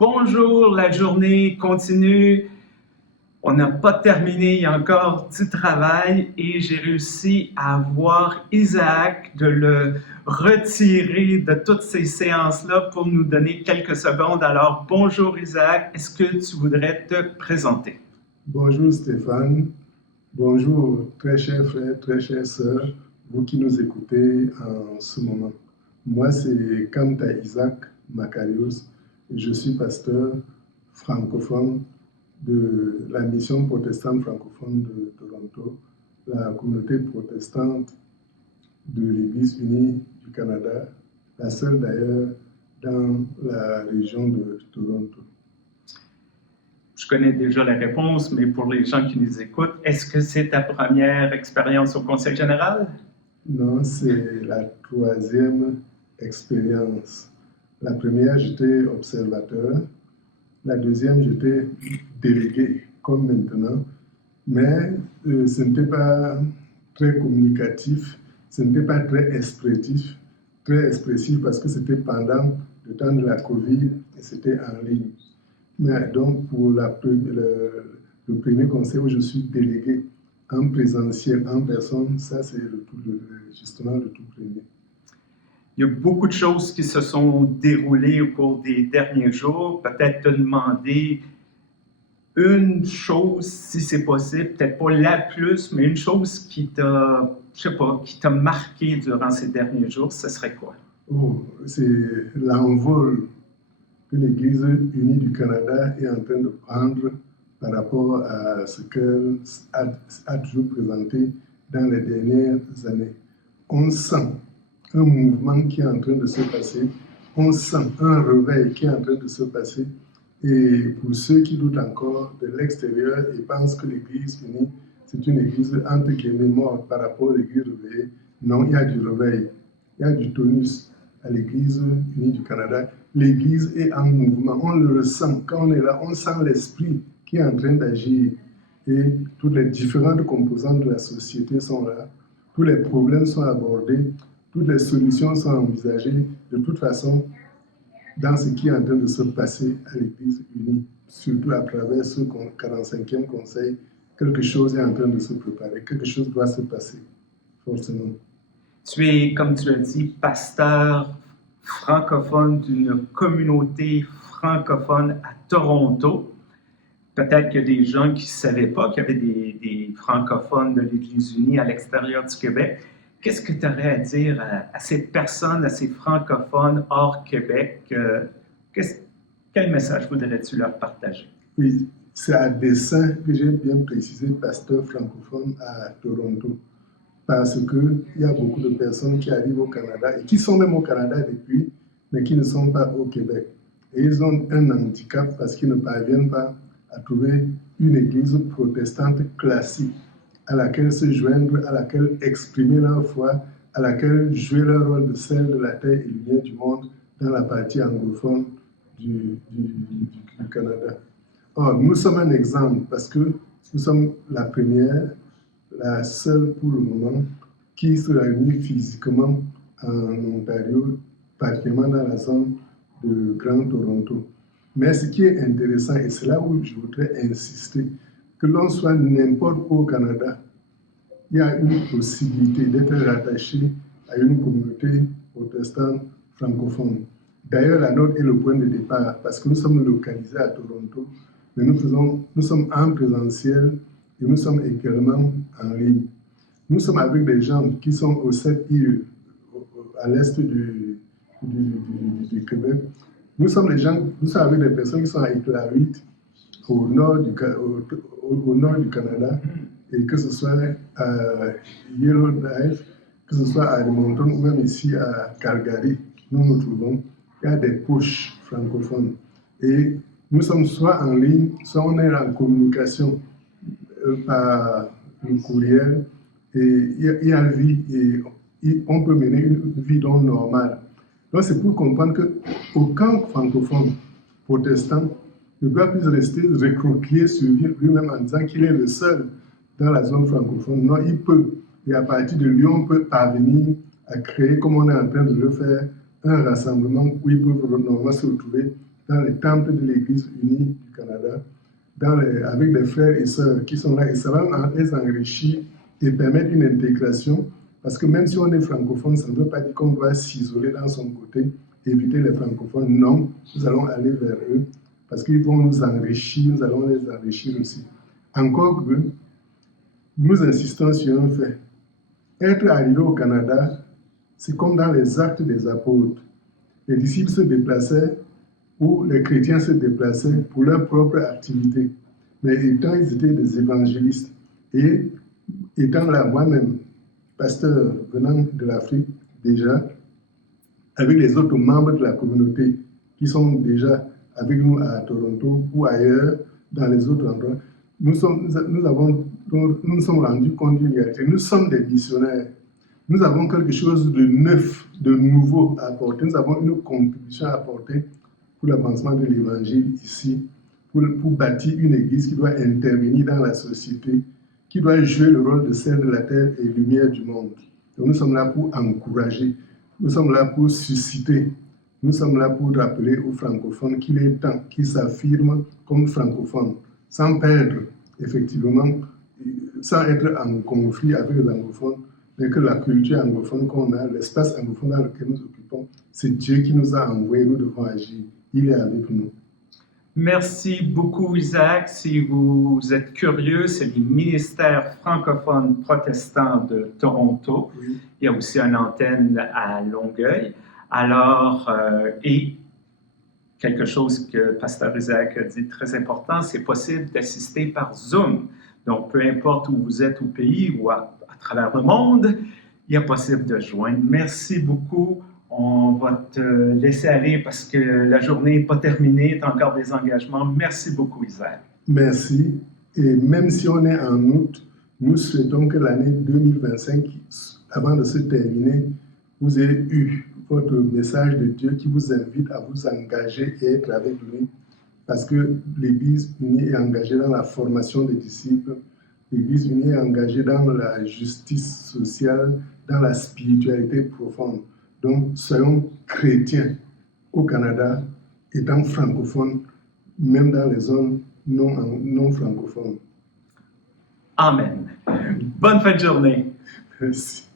Bonjour, la journée continue. On n'a pas terminé, il y a encore du travail et j'ai réussi à avoir Isaac, de le retirer de toutes ces séances-là pour nous donner quelques secondes. Alors, bonjour Isaac, est-ce que tu voudrais te présenter? Bonjour Stéphane, bonjour très chers frères, très chères sœurs, vous qui nous écoutez en ce moment. Moi c'est Kamta Isaac Makarios, je suis pasteur francophone de la mission protestante francophone de Toronto, la communauté protestante de l'Église unie du Canada, la seule d'ailleurs dans la région de Toronto. Je connais déjà la réponse, mais pour les gens qui nous écoutent, est-ce que c'est ta première expérience au Conseil général? Non, c'est la troisième expérience. La première, j'étais observateur. La deuxième, j'étais délégué, comme maintenant. Mais ce n'était pas très communicatif, ce n'était pas très expressif parce que c'était pendant le temps de la COVID et c'était en ligne. Mais donc, pour le premier conseil où je suis délégué en présentiel, en personne, ça c'est justement le tout premier. Il y a beaucoup de choses qui se sont déroulées au cours des derniers jours. Peut-être te demander une chose, si c'est possible, peut-être pas la plus, mais une chose qui t'a, je sais pas, qui t'a marqué durant ces derniers jours, ce serait quoi? Oh, c'est l'envol que l'Église unie du Canada est en train de prendre par rapport à ce qu'elle a toujours présenté dans les dernières années. On sent un mouvement qui est en train de se passer, on sent un réveil qui est en train de se passer. Et pour ceux qui doutent encore de l'extérieur et pensent que l'Église unie, c'est une Église entre guillemets morte par rapport à l'Église réveillée, non, il y a du réveil, il y a du tonus à l'Église unie du Canada. L'Église est en mouvement, on le ressent. Quand on est là, on sent l'esprit qui est en train d'agir. Et toutes les différentes composantes de la société sont là. Tous les problèmes sont abordés, toutes les solutions sont envisagées. De toute façon, dans ce qui est en train de se passer à l'Église unie, surtout à travers ce 45e conseil, quelque chose est en train de se préparer, quelque chose doit se passer, forcément. Tu es, comme tu l'as dit, pasteur francophone d'une communauté francophone à Toronto. Peut-être qu'il y a des gens qui ne savaient pas qu'il y avait des francophones de l'Église unie à l'extérieur du Québec. Qu'est-ce que tu aurais à dire à ces personnes, à ces francophones hors Québec? Quel message voudrais-tu leur partager? Oui, c'est à dessein que j'ai bien précisé pasteur francophone à Toronto. Parce qu'il y a beaucoup de personnes qui arrivent au Canada et qui sont même au Canada depuis, mais qui ne sont pas au Québec. Et ils ont un handicap parce qu'ils ne parviennent pas à trouver une église protestante classique à laquelle se joindre, à laquelle exprimer leur foi, à laquelle jouer leur rôle de sel de la terre et lumière du monde dans la partie anglophone du Canada. Or, nous sommes un exemple parce que nous sommes la première, la seule pour le moment, qui se réunit physiquement en Ontario, particulièrement dans la zone de Grand Toronto. Mais ce qui est intéressant, et c'est là où je voudrais insister, que l'on soit n'importe où au Canada, il y a une possibilité d'être rattaché à une communauté protestante francophone. D'ailleurs, la nôtre est le point de départ, parce que nous sommes localisés à Toronto, mais nous sommes en présentiel et nous sommes également en ligne. Nous sommes avec des gens qui sont aux 7 îles, à l'est du Québec. Nous sommes avec des personnes qui sont à Iqaluit, au nord du Canada, et que ce soit à Yellowknife, que ce soit à Edmonton ou même ici à Calgary, nous trouvons, il y a des couches francophones. Et nous sommes soit en ligne, soit on est en communication par le courriel, et il y a vie, et on peut mener une vie donc normale. Donc c'est pour comprendre qu'aucun francophone protestant ne doit plus rester recroquillé sur lui-même en disant qu'il est le seul dans la zone francophone. Non, il peut. Et à partir de lui, on peut parvenir à créer, comme on est en train de le faire, un rassemblement où ils peuvent normalement se retrouver dans les temples de l'Église unie du Canada, avec des frères et sœurs qui sont là, et ça va les enrichir et permettre une intégration, parce que même si on est francophone, ça ne veut pas dire qu'on doit s'isoler dans son côté, éviter les francophones. Non, nous allons aller vers eux, parce qu'ils vont nous enrichir, nous allons les enrichir aussi. Encore que, nous insistons sur un fait. Être arrivé au Canada, c'est comme dans les actes des apôtres. Les disciples se déplaçaient, ou les chrétiens se déplaçaient pour leur propre activité. Mais étant ils étaient des évangélistes, et étant là moi-même, pasteur venant de l'Afrique déjà, avec les autres membres de la communauté qui sont déjà avec nous à Toronto ou ailleurs, dans les autres endroits, nous nous sommes rendus compte d'une réalité. Nous sommes des missionnaires. Nous avons quelque chose de neuf, de nouveau à apporter. Nous avons une contribution à apporter pour l'avancement de l'Évangile ici, pour bâtir une Église qui doit intervenir dans la société, qui doit jouer le rôle de sel de la terre et lumière du monde. Donc nous sommes là pour encourager, nous sommes là pour susciter, nous sommes là pour rappeler aux francophones qu'il est temps qu'ils s'affirment comme francophones, sans perdre, effectivement, sans être en conflit avec les anglophones, mais que la culture anglophone qu'on a, l'espace anglophone dans lequel nous occupons, c'est Dieu qui nous a envoyés, nous devons agir. Il est avec nous. Merci beaucoup, Isaac. Si vous êtes curieux, c'est le ministère francophone protestant de Toronto. Oui. Il y a aussi une antenne à Longueuil. Alors, et quelque chose que Pasteur Isaac a dit très important, c'est possible d'assister par Zoom. Donc, peu importe où vous êtes au pays ou à travers le monde, il est possible de joindre. Merci beaucoup. On va te laisser aller parce que la journée n'est pas terminée, tu as encore des engagements. Merci beaucoup, Isaac. Merci. Et même si on est en août, nous souhaitons que l'année 2025, avant de se terminer, vous ayez eu votre message de Dieu qui vous invite à vous engager et être avec lui. Parce que l'Église unie est engagée dans la formation des disciples. L'Église unie est engagée dans la justice sociale, dans la spiritualité profonde. Donc, soyons chrétiens au Canada, étant francophones, même dans les zones non francophones. Amen. Bonne fin de journée. Merci.